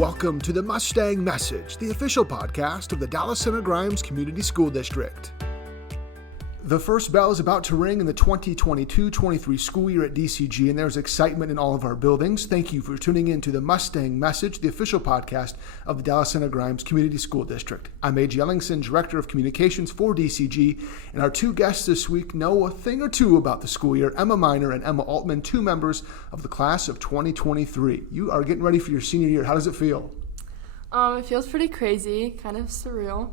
Welcome to the Mustang Message, the official podcast of the Dallas Center Grimes Community School District. The first bell is about to ring in the 2022-23 school year at DCG, and there's excitement in all of our buildings. Thank you for tuning in to the Mustang Message, the official podcast of the Dallas Center Grimes Community School District. I'm A.J. Ellingson, Director of Communications for DCG, and our two guests this week know a thing or two about the school year, Emma Miner and Emma Altman, two members of the class of 2023. You are getting ready for your senior year. How does it feel? It feels pretty crazy, kind of surreal.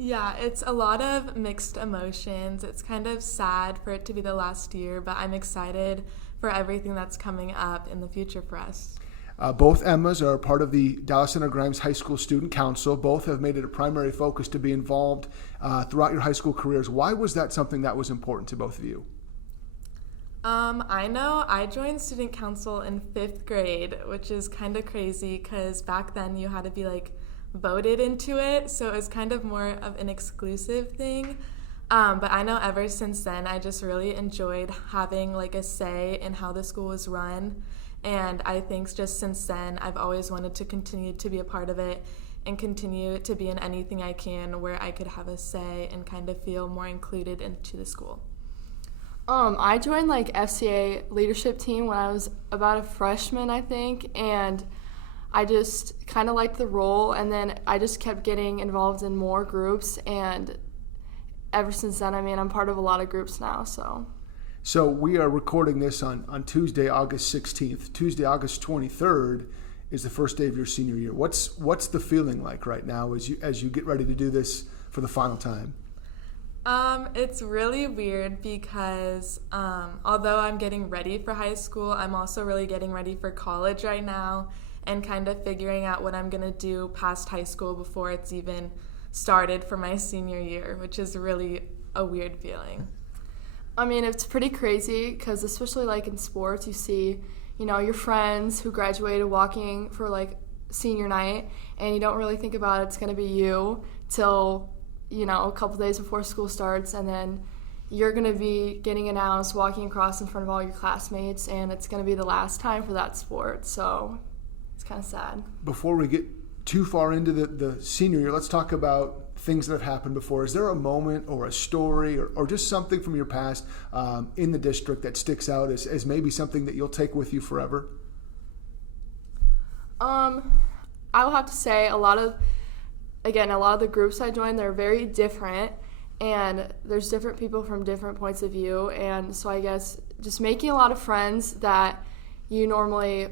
Yeah, it's a lot of mixed emotions. It's kind of sad for it to be the last year, but I'm excited for everything that's coming up in the future for us. Both Emmas are part of the Dallas Center Grimes High School Student Council. Both have made it a primary focus to be involved throughout your high school careers. Why was that something that was important to both of you? I know I joined student council in 5th grade, which is kind of crazy because back then you had to be voted into it, so it was kind of more of an exclusive thing. But I know ever since then, I just really enjoyed having a say in how the school was run. And I think just since then, I've always wanted to continue to be a part of it and continue to be in anything I can where I could have a say and kind of feel more included into the school. I joined FCA leadership team when I was about a freshman, I think, and I just kind of liked the role, and then I just kept getting involved in more groups, and ever since then, I'm part of a lot of groups now, so. So we are recording this on Tuesday, August 16th. Tuesday, August 23rd is the first day of your senior year. What's the feeling like right now as you get ready to do this for the final time? It's really weird because although I'm getting ready for high school, I'm also really getting ready for college right now and kind of figuring out what I'm going to do past high school before it's even started for my senior year, which is really a weird feeling. It's pretty crazy because especially in sports, you see, your friends who graduated walking for senior night, and you don't really think about it's going to be you till a couple days before school starts, and then you're going to be getting announced walking across in front of all your classmates, and it's going to be the last time for that sport, so it's kind of sad. Before we get too far into the senior year, let's talk about things that have happened before. Is there a moment or a story or just something from your past in the district that sticks out as maybe something that you'll take with you forever? I will have to say a lot of the groups I joined, they're very different, and there's different people from different points of view, and so I guess just making a lot of friends that you normally,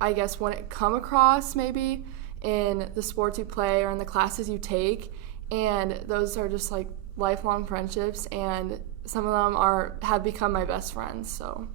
wouldn't come across maybe in the sports you play or in the classes you take, and those are just lifelong friendships, and some of them have become my best friends, so.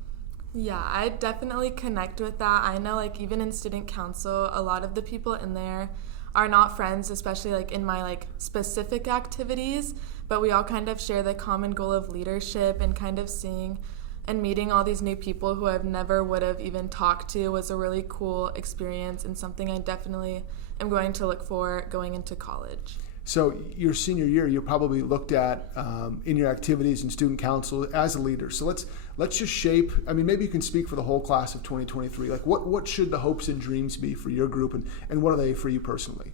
Yeah, I definitely connect with that. I know even in student council, a lot of the people in there are not friends, especially in my specific activities, but we all kind of share the common goal of leadership, and kind of seeing and meeting all these new people who I've never would have even talked to was a really cool experience and something I definitely am going to look for going into college. So your senior year, you're probably looked at in your activities in student council as a leader. So let's just shape, maybe you can speak for the whole class of 2023. What should the hopes and dreams be for your group, and what are they for you personally?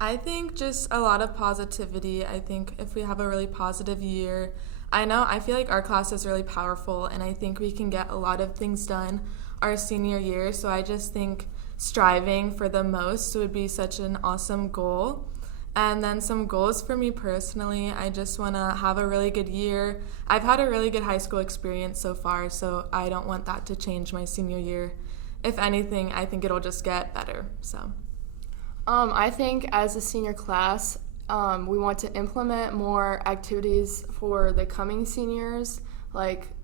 I think just a lot of positivity. I think if we have a really positive year, I feel like our class is really powerful, and I think we can get a lot of things done our senior year. So I just think striving for the most would be such an awesome goal. And then some goals for me personally, I just want to have a really good year. I've had a really good high school experience so far, so I don't want that to change my senior year. If anything, I think it'll just get better. So, I think as a senior class, we want to implement more activities for the coming seniors.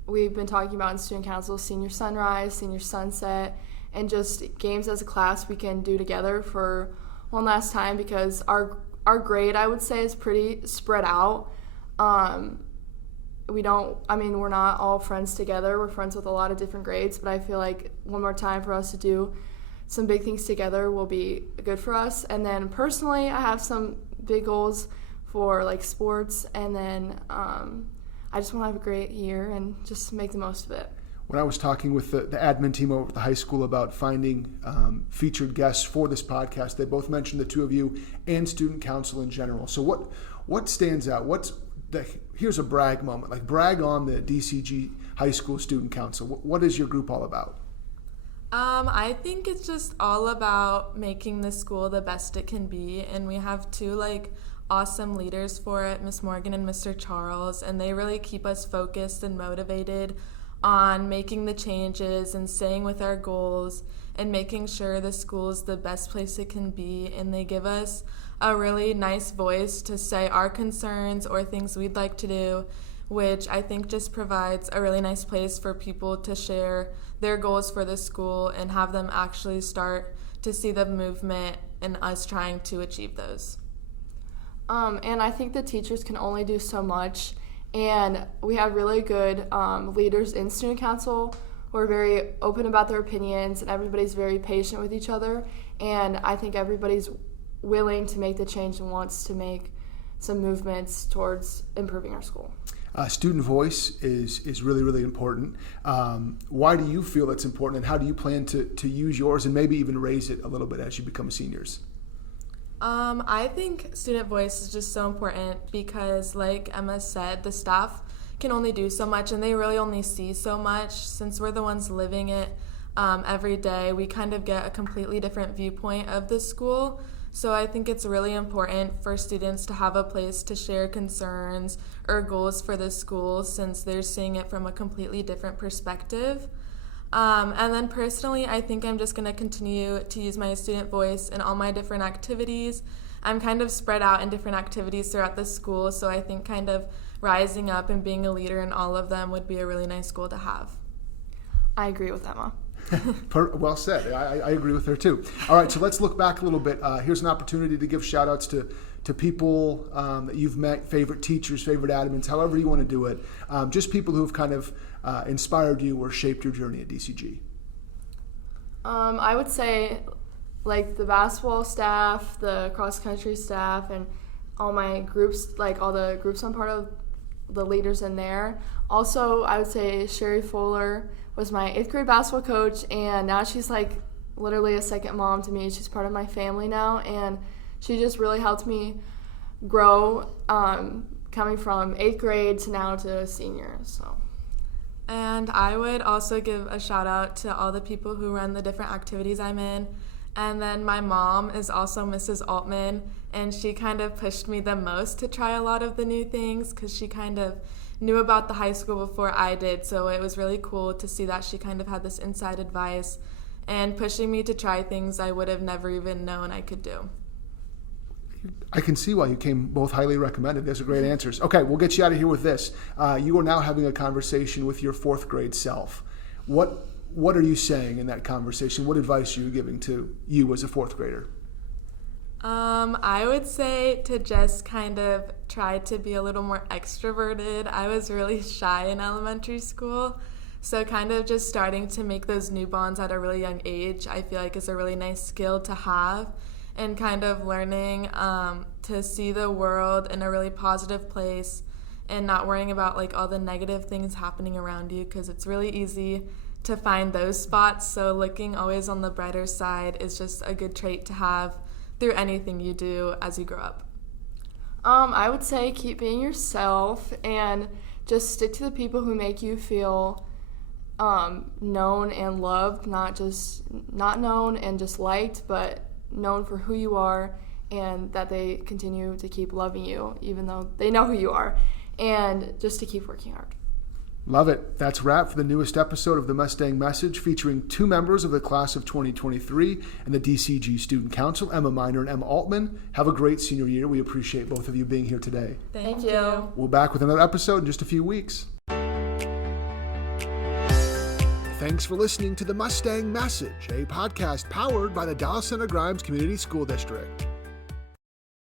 We've been talking about in student council, senior sunrise, senior sunset, and just games as a class we can do together for one last time, because our grade, I would say, is pretty spread out. We're not all friends together. We're friends with a lot of different grades, but I feel like one more time for us to do some big things together will be good for us. And then personally, I have some big goals for sports, and then I just want to have a great year and just make the most of it. When I was talking with the admin team over at the high school about finding featured guests for this podcast, they both mentioned the two of you and student council in general. So what stands out? Here's a brag moment. Like, brag on the DCG High School Student Council. What is your group all about? I think it's just all about making the school the best it can be, and we have two awesome leaders for it, Miss Morgan and Mr. Charles, and they really keep us focused and motivated on making the changes and staying with our goals and making sure the school is the best place it can be, and they give us a really nice voice to say our concerns or things we'd like to do, which I think just provides a really nice place for people to share their goals for the school and have them actually start to see the movement and us trying to achieve those. And I think the teachers can only do so much, and we have really good leaders in student council who are very open about their opinions, and everybody's very patient with each other, and I think everybody's willing to make the change and wants to make some movements towards improving our school. Student voice is really, really important. Why do you feel that's important, and how do you plan to use yours and maybe even raise it a little bit as you become seniors? I think student voice is just so important because, like Emma said, the staff can only do so much and they really only see so much. Since we're the ones living it every day, we kind of get a completely different viewpoint of the school. So I think it's really important for students to have a place to share concerns or goals for the school since they're seeing it from a completely different perspective. And then personally, I think I'm just going to continue to use my student voice in all my different activities. I'm kind of spread out in different activities throughout the school, so I think kind of rising up and being a leader in all of them would be a really nice goal to have. I agree with Emma. Well said. I agree with her too. All right, so let's look back a little bit. Here's an opportunity to give shout outs to people that you've met, favorite teachers, favorite admins, however you want to do it. Just people who have kind of inspired you or shaped your journey at DCG. I would say the basketball staff, the cross country staff, and all my groups, all the groups I'm part of, the leaders in there. Also, I would say Sherry Fuller was my 8th grade basketball coach, and now she's literally a second mom to me. She's part of my family now, and she just really helped me grow, coming from 8th grade to now to senior. So. And I would also give a shout out to all the people who run the different activities I'm in. And then my mom is also Mrs. Altman, and she kind of pushed me the most to try a lot of the new things because she kind of knew about the high school before I did. So it was really cool to see that she kind of had this inside advice and pushing me to try things I would have never even known I could do. I can see why you came both highly recommended. Those are great answers. Okay, we'll get you out of here with this. You are now having a conversation with your 4th grade self. What are you saying in that conversation? What advice are you giving to you as a 4th grader? I would say to just kind of try to be a little more extroverted. I was really shy in elementary school, so kind of just starting to make those new bonds at a really young age, I feel like is a really nice skill to have, and kind of learning to see the world in a really positive place and not worrying about all the negative things happening around you because it's really easy to find those spots. So looking always on the brighter side is just a good trait to have through anything you do as you grow up. I would say keep being yourself and just stick to the people who make you feel known and loved, not known and just liked, but known for who you are, and that they continue to keep loving you even though they know who you are, and just to keep working hard. Love it. That's a wrap for the newest episode of the Mustang Message, featuring 2 members of the class of 2023 and the DCG Student Council, Emma Miner and Emma Altman. Have a great senior year. We appreciate both of you being here today. Thank you. We'll be back with another episode in just a few weeks. Thanks for listening to the Mustang Message, a podcast powered by the Dallas Center Grimes Community School District.